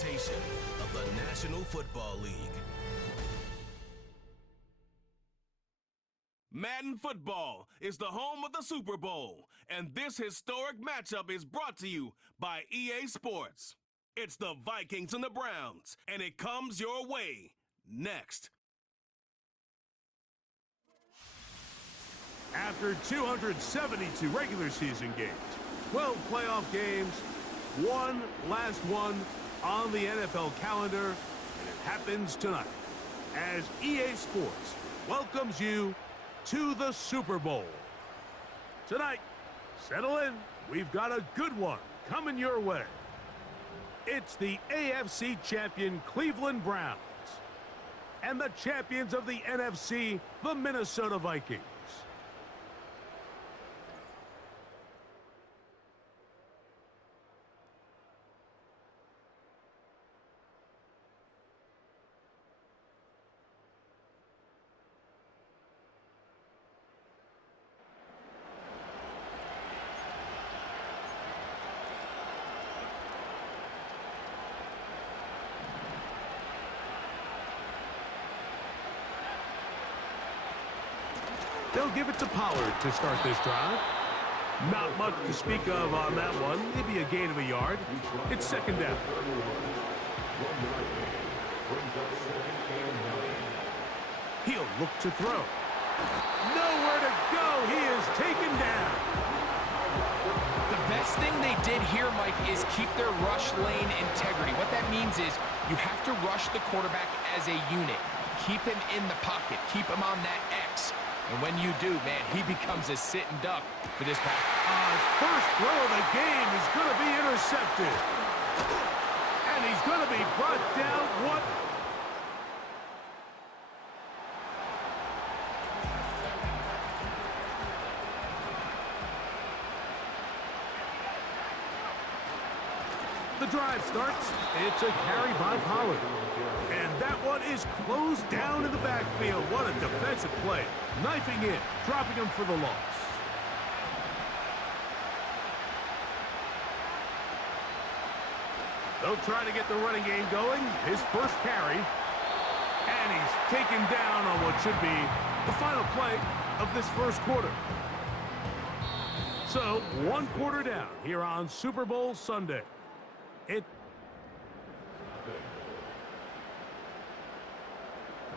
presentation of the National Football League. Madden Football is the home of the Super Bowl, and this historic matchup is brought to you by EA Sports. It's the Vikings and the Browns, and it comes your way next. After 272 regular season games, 12 playoff games, one last one on the NFL calendar, and it happens tonight as EA Sports welcomes you to the Super Bowl. Tonight, settle in. We've got a good one coming your way. It's the AFC champion Cleveland Browns and the champions of the NFC, the Minnesota Vikings. They'll give it to Pollard to start this drive. Not much to speak of on that one. Maybe a gain of a yard. It's second down. He'll look to throw. Nowhere to go. He is taken down. The best thing they did here, Mike, is keep their rush lane integrity. What that means is you have to rush the quarterback as a unit. Keep him in the pocket. Keep him on that X. And when you do, man, he becomes a sitting duck for this pass. First throw of the game is going to be intercepted. And he's going to be brought down. What? The drive starts. It's a carry by Pollard. And that one is closed down in the backfield. What a defensive play. Knifing in, dropping him for the loss. They'll try to get the running game going. His first carry. And he's taken down on what should be the final play of this first quarter. So, one quarter down here on Super Bowl Sunday.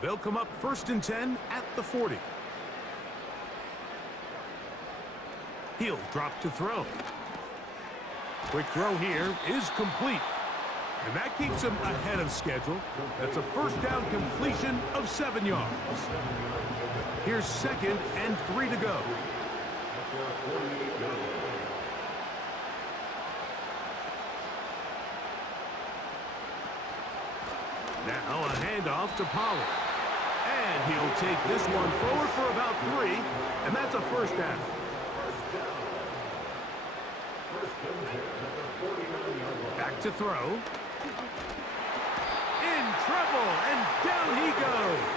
They'll come up 1st and 10 at the 40. He'll drop to throw. Quick throw here is complete. And that keeps him ahead of schedule. That's a first down completion of 7 yards. Here's 2nd and 3 to go. Now a handoff to Pollard. And he'll take this one forward for about 3, and that's a first down. Back to throw. In trouble, and down he goes.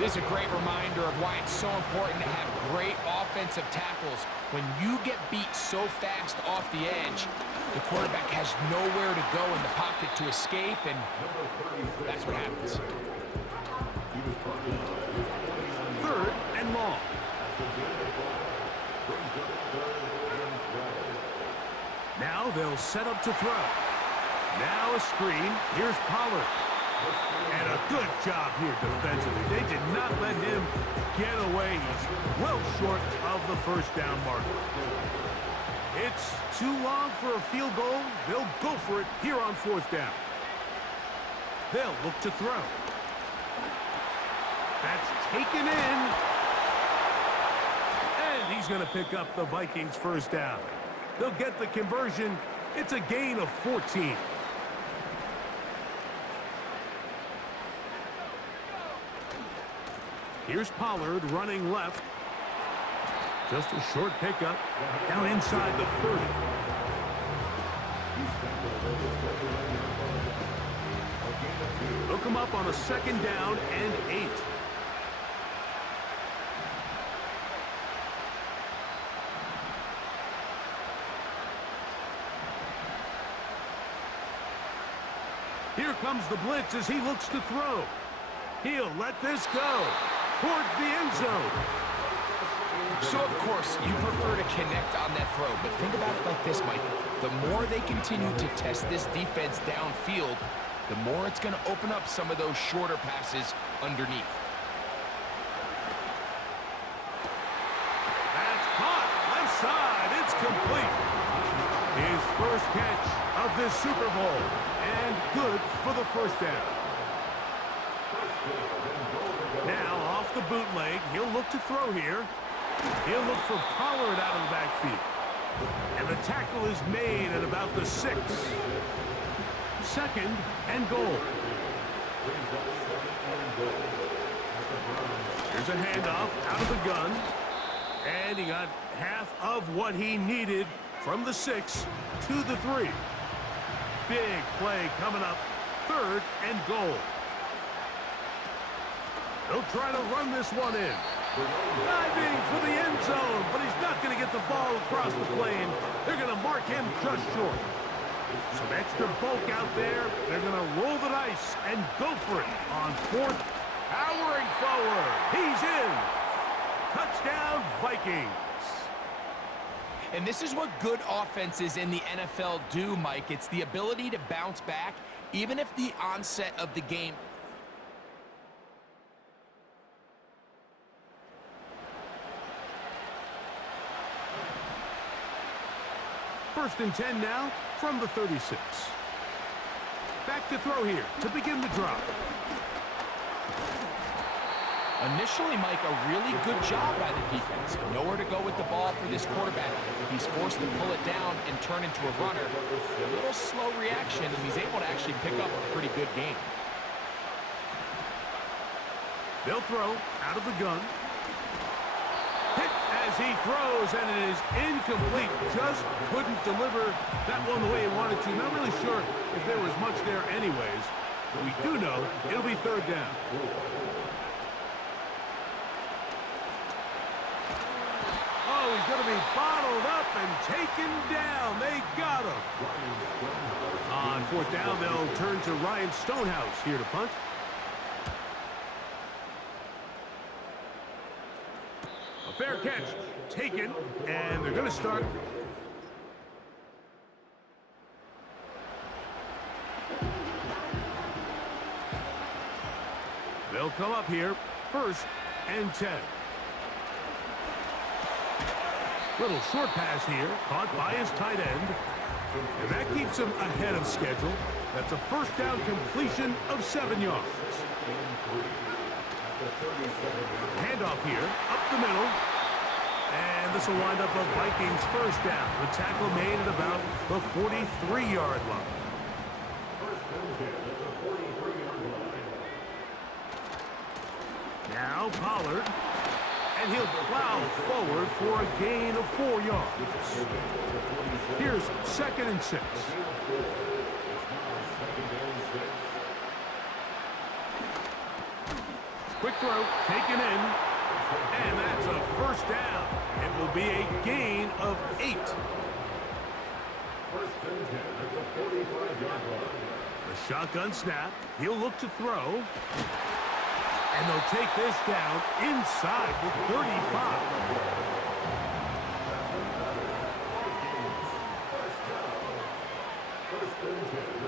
This is a great reminder of why it's so important to have great offensive tackles. When you get beat so fast off the edge, the quarterback has nowhere to go in the pocket to escape, and that's what happens. 3rd and long. Now they'll set up to throw. Now a screen. Here's Pollard. And a good job here defensively. They did not let him get away. He's well short of the first down marker. It's too long for a field goal. They'll go for it here on 4th down. They'll look to throw. That's taken in. And he's going to pick up the Vikings' first down. They'll get the conversion. It's a gain of 14. Here's Pollard running left. Just a short pickup down inside the 30. They'll come up on a 2nd down and 8. Here comes the blitz as he looks to throw. He'll let this go towards the end zone. So, of course, you prefer to connect on that throw, but think about it like this, Mike. The more they continue to test this defense downfield, the more it's going to open up some of those shorter passes underneath. That's caught. Left side. It's complete. His first catch of this Super Bowl. And good for the first down. Now, off the bootleg, he'll look to throw here. He'll look for Pollard out of the backfield. And the tackle is made at about the 6. Second and goal. Here's a handoff out of the gun. And he got half of what he needed from the 6 to the 3. Big play coming up. Third and goal. He'll try to run this one in. Diving for the end zone, but he's not going to get the ball across the plane. They're going to mark him just short. Some extra bulk out there. They're going to roll the dice and go for it on fourth. Powering forward. He's in. Touchdown, Vikings. And this is what good offenses in the NFL do, Mike. It's the ability to bounce back, even if the onset of the game. First and 10 now from the 36. Back to throw here to begin the drop. Initially, Mike, a really good job by the defense. Nowhere to go with the ball for this quarterback. He's forced to pull it down and turn into a runner. A little slow reaction, and he's able to actually pick up a pretty good game. They'll throw out of the gun. Hit as he throws, and it is incomplete. Just couldn't deliver that one the way he wanted to. Not really sure if there was much there anyways. We do know it'll be third down. Oh, he's going to be bottled up and taken down. They got him. On fourth down, they'll turn to Ryan Stonehouse here to punt. A fair catch taken, and they're going to start. They'll come up here, first and 10. Little short pass here, caught by his tight end. And that keeps him ahead of schedule. That's a first down completion of 7 yards. Handoff here, up the middle. And this will wind up a Vikings first down. The tackle made at about the 43-yard line. Now Pollard. And he'll plow forward for a gain of 4 yards. Here's second and 6. Quick throw, taken in. And that's a first down. It will be a gain of 8. The shotgun snap. He'll look to throw. And they'll take this down inside the 35.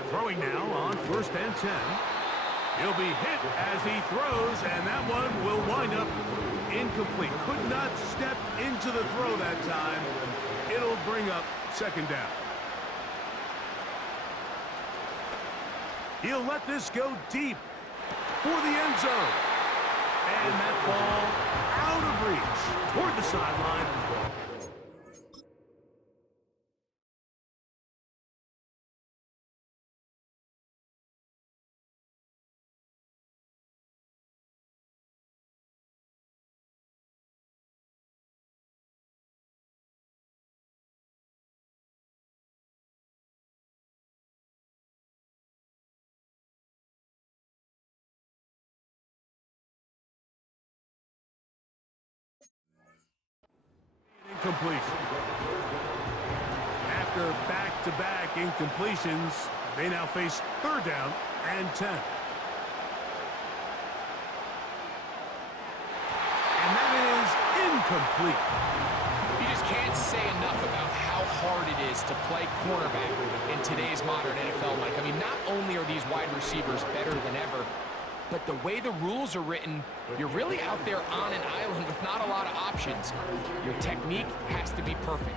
Throwing now on first and 10. He'll be hit as he throws, and that one will wind up incomplete. Could not step into the throw that time. It'll bring up second down. He'll let this go deep for the end zone. And that ball out of reach toward the sideline. Incompletion. After back-to-back incompletions, They now face third down and 10. And that is incomplete. You just can't say enough about how hard it is to play cornerback in today's modern NFL, Mike. I mean, not only are these wide receivers better than ever, but the way the rules are written, you're really out there on an island with not a lot of options. Your technique has to be perfect.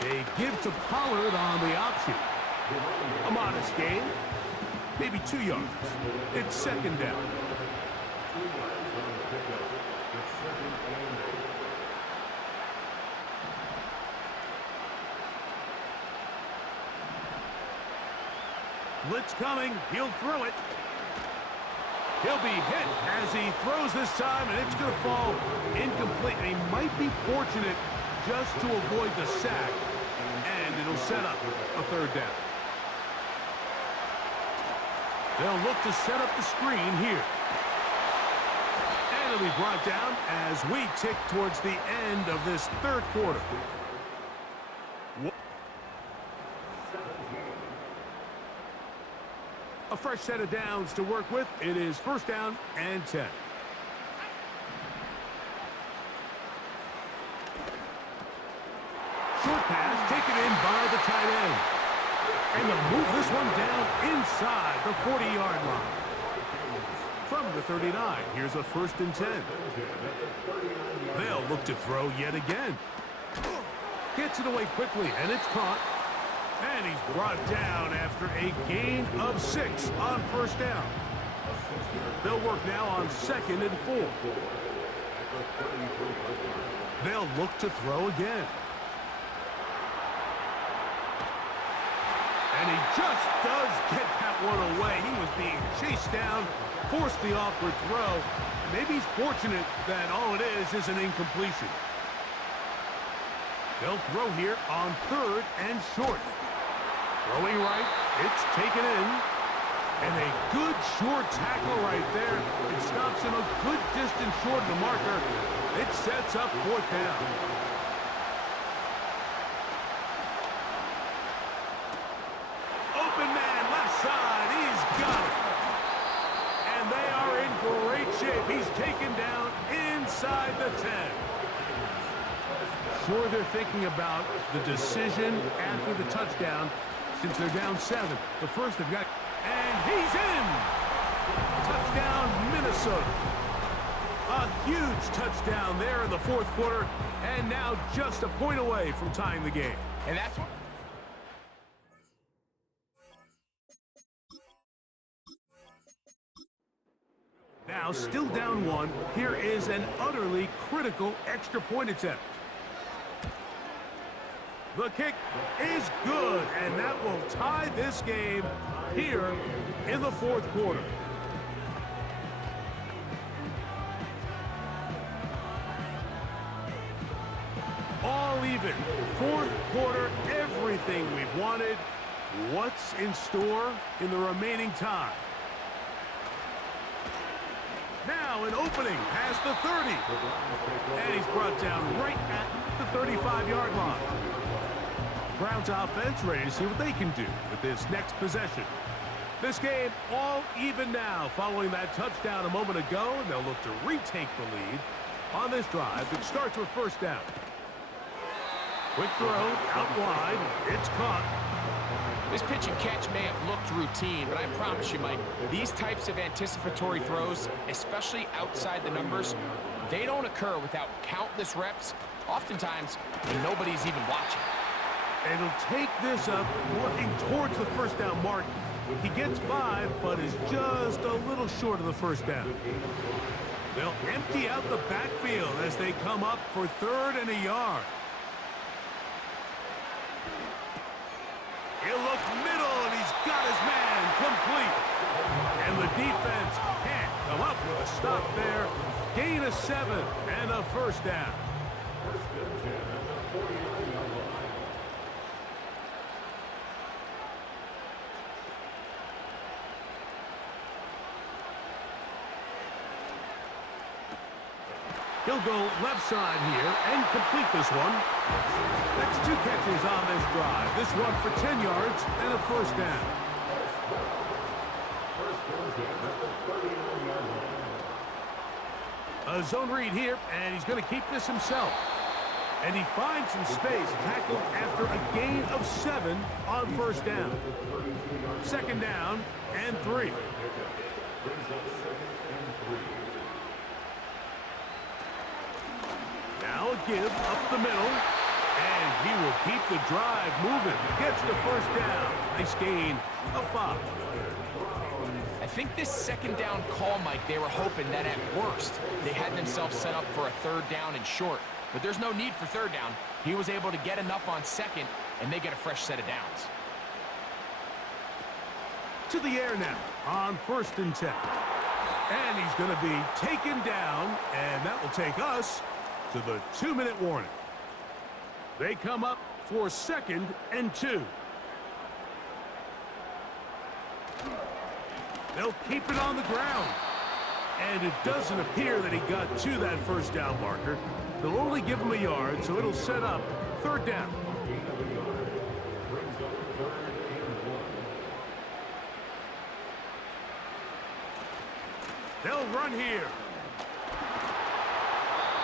They give to Pollard on the option. A modest gain, maybe 2 yards. It's second down. Blitz coming, he'll throw it. He'll be hit as he throws this time, and it's going to fall incomplete. And he might be fortunate just to avoid the sack, and it'll set up a third down. They'll look to set up the screen here. And it'll be brought down as we tick towards the end of this third quarter. A fresh set of downs to work with. It is first down and 10. Short pass taken in by the tight end. And they'll move this one down inside the 40-yard line. From the 39, here's a first and 10. They'll look to throw yet again. Gets it away quickly, and it's caught. And he's brought down after a gain of 6 on first down. They'll work now on second and 4. They'll look to throw again. And he just does get that one away. He was being chased down, forced the awkward throw. Maybe he's fortunate that all it is an incompletion. They'll throw here on third and short. Throwing right, it's taken in. And a good short tackle right there. It stops him a good distance short of the marker. It sets up fourth down. Open man, left side, he's got it. And they are in great shape. He's taken down inside the 10. Sure, they're thinking about the decision after the touchdown since they're down 7. The first they've got, and he's in! Touchdown, Minnesota. A huge touchdown there in the fourth quarter, and now just a point away from tying the game. And that's what... Now, still down 1, here is an utterly critical extra point attempt. The kick is good, and that will tie this game here in the fourth quarter. All even. Fourth quarter, everything we've wanted. What's in store in the remaining time? Now an opening past the 30. And he's brought down right at the 35-yard line. Browns offense ready to see what they can do with this next possession. This game all even now following that touchdown a moment ago, and they'll look to retake the lead on this drive. It starts with first down. Quick throw out wide. It's caught. This pitch and catch may have looked routine, but I promise you, Mike, these types of anticipatory throws, especially outside the numbers, they don't occur without countless reps, oftentimes when nobody's even watching. And he'll take this up, working towards the first down mark. He gets 5, but is just a little short of the first down. They'll empty out the backfield as they come up for third and a yard. He'll look middle, and he's got his man complete. And the defense can't come up with a stop there. Gain of 7 and a first down. He'll go left side here and complete this one. That's 2 catches on this drive. This one for 10 yards and a first down. A zone read here, and he's going to keep this himself. And he finds some space, tackled after a gain of 7 on first down. Second down and 3. Now a give up the middle, and he will keep the drive moving. Gets the first down. Nice gain of 5. I think this second down call, Mike, they were hoping that at worst they had themselves set up for a third down and short. But there's no need for third down. He was able to get enough on second, and they get a fresh set of downs. To the air now on 1st and 10. And he's going to be taken down, and that will take us to the 2-minute warning. They come up for 2nd and 2. They'll keep it on the ground. And it doesn't appear that he got to that first down marker. They'll only give him a yard, so it'll set up 3rd down. They'll run here.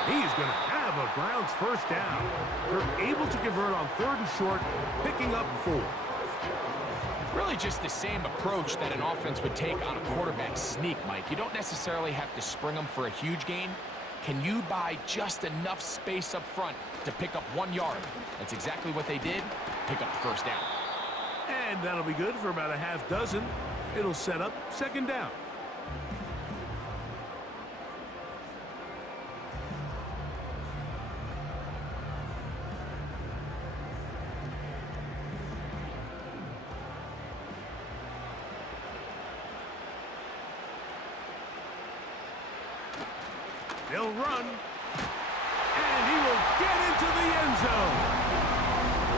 He's going to have a Browns first down. They're able to convert on 3rd and short, picking up 4. Really just the same approach that an offense would take on a quarterback sneak, Mike. You don't necessarily have to spring them for a huge gain. Can you buy just enough space up front to pick up 1 yard? That's exactly what they did. Pick up the first down. And that'll be good for about a half dozen. It'll set up 2nd down. They'll run, and he will get into the end zone.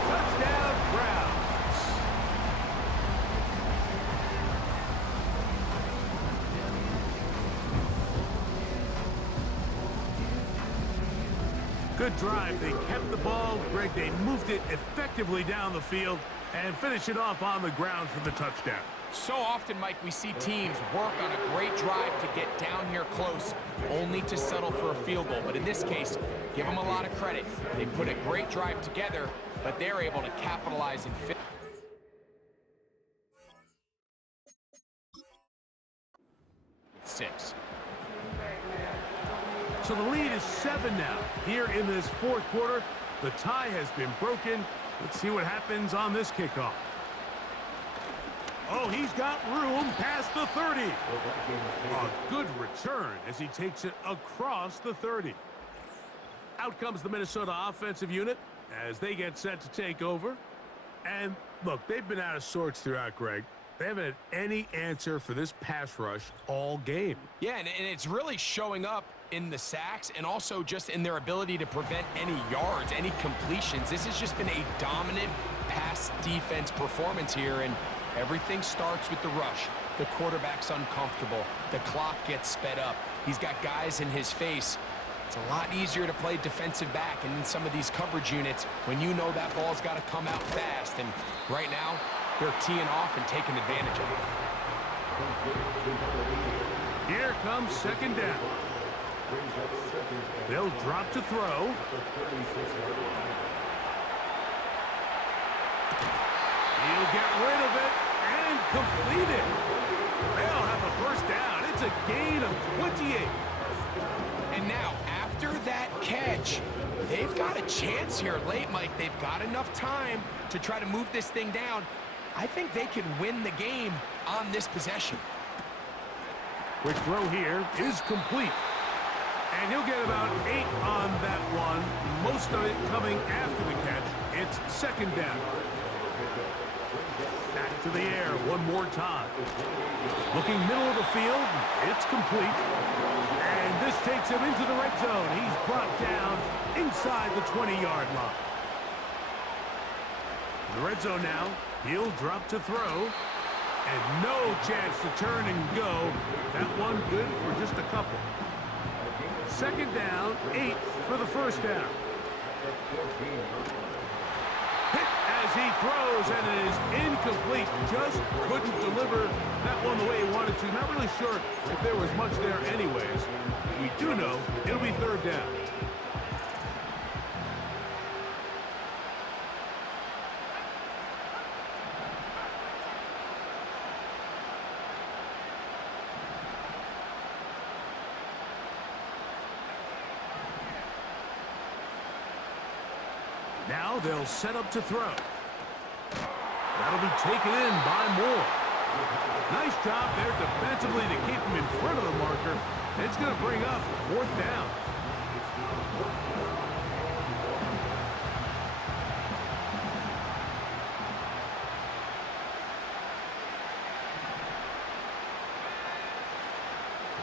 Touchdown, Browns. Good drive. They kept the ball. Greg, they moved it effectively down the field and finish it off on the ground for the touchdown. So often, Mike, we see teams work on a great drive to get down here close, only to settle for a field goal. But in this case, give them a lot of credit. They put a great drive together, but they're able to capitalize and fit. Six. So the lead is 7 now. Here in this 4th quarter, the tie has been broken. Let's see what happens on this kickoff. Oh, he's got room past the 30. A good return as he takes it across the 30. Out comes the Minnesota offensive unit as they get set to take over. And look, they've been out of sorts throughout, Greg. They haven't had any answer for this pass rush all game. Yeah, and it's really showing up in the sacks and also just in their ability to prevent any yards, any completions. This has just been a dominant pass defense performance here, and everything starts with the rush. The quarterback's uncomfortable. The clock gets sped up. He's got guys in his face. It's a lot easier to play defensive back and in some of these coverage units when you know that ball's got to come out fast. And right now, they're teeing off and taking advantage of it. Here comes 2nd down. They'll drop to throw. He'll get rid of it and complete it. They'll have a first down. It's a gain of 28. And now, after that catch, they've got a chance here late, Mike. They've got enough time to try to move this thing down. I think they can win the game on this possession. Quick throw here is complete. And he'll get about 8 on that one. Most of it coming after the catch. It's 2nd down. Back to the air one more time. Looking middle of the field. It's complete. And this takes him into the red zone. He's brought down inside the 20-yard line. In the red zone now. He'll drop to throw. And no chance to turn and go. That one good for just a couple. Second down, 8 for the first down. Hit as he throws, and it is incomplete. Just couldn't deliver that one the way he wanted to. Not really sure if there was much there anyways. We do know it'll be third down. Now they'll set up to throw. That'll be taken in by Moore. Nice job there defensively to keep him in front of the marker. It's going to bring up fourth down.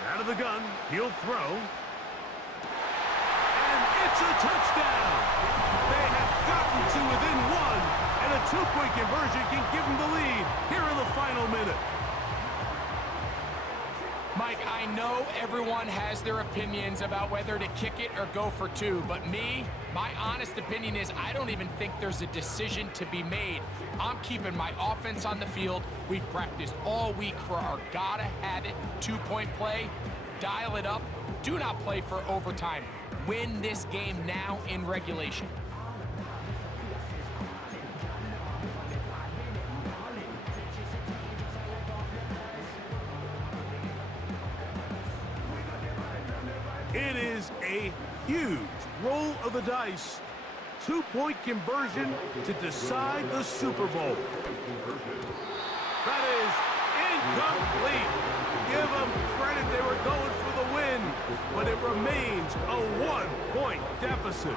Out of the gun, he'll throw. And it's a touchdown. They have gotten to within one, and a two-point conversion can give them the lead here in the final minute. Mike, I know everyone has their opinions about whether to kick it or go for two, but my honest opinion is I don't even think there's a decision to be made. I'm keeping my offense on the field. We've practiced all week for our gotta-have-it two-point play. Dial it up. Do not play for overtime. Win this game now in regulation. It is a huge roll of the dice. Two-point conversion to decide the Super Bowl. That is incomplete. Give them credit, they were going for the win, but it remains a one-point deficit.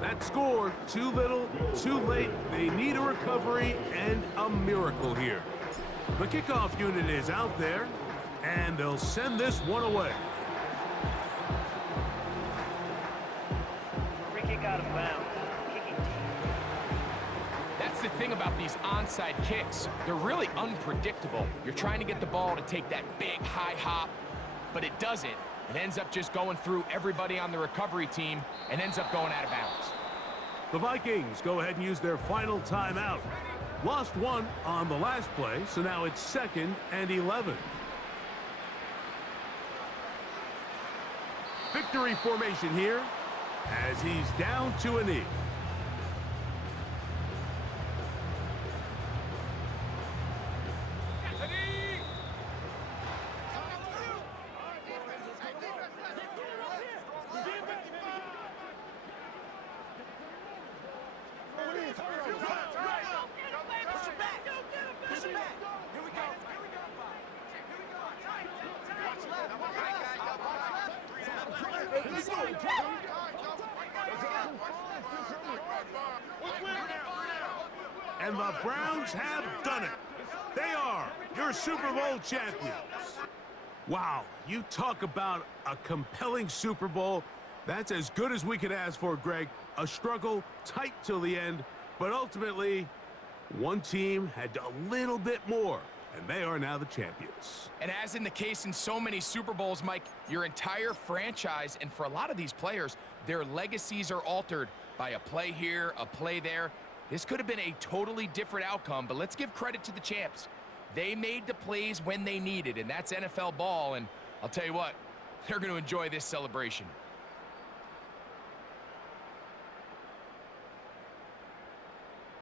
That score, too little, too late. They need a recovery and a miracle here. The kickoff unit is out there, and they'll send this one away. Free kick out of bounds. Kicking team. That's the thing about these onside kicks. They're really unpredictable. You're trying to get the ball to take that big high hop, but it doesn't. It ends up just going through everybody on the recovery team and ends up going out of bounds. The Vikings go ahead and use their final timeout. Lost one on the last play, so now it's 2nd and 11. Victory formation here as he's down to a knee. And the Browns have done it. They are your Super Bowl champions. Wow, you talk about a compelling Super Bowl. That's as good as we could ask for, Greg. A struggle, tight till the end, but ultimately, one team had a little bit more, and they are now the champions. And as in the case in so many Super Bowls, Mike, your entire franchise, and for a lot of these players, their legacies are altered by a play here, a play there. This could have been a totally different outcome, but let's give credit to the champs. They made the plays when they needed, and that's NFL ball, and I'll tell you what, they're going to enjoy this celebration.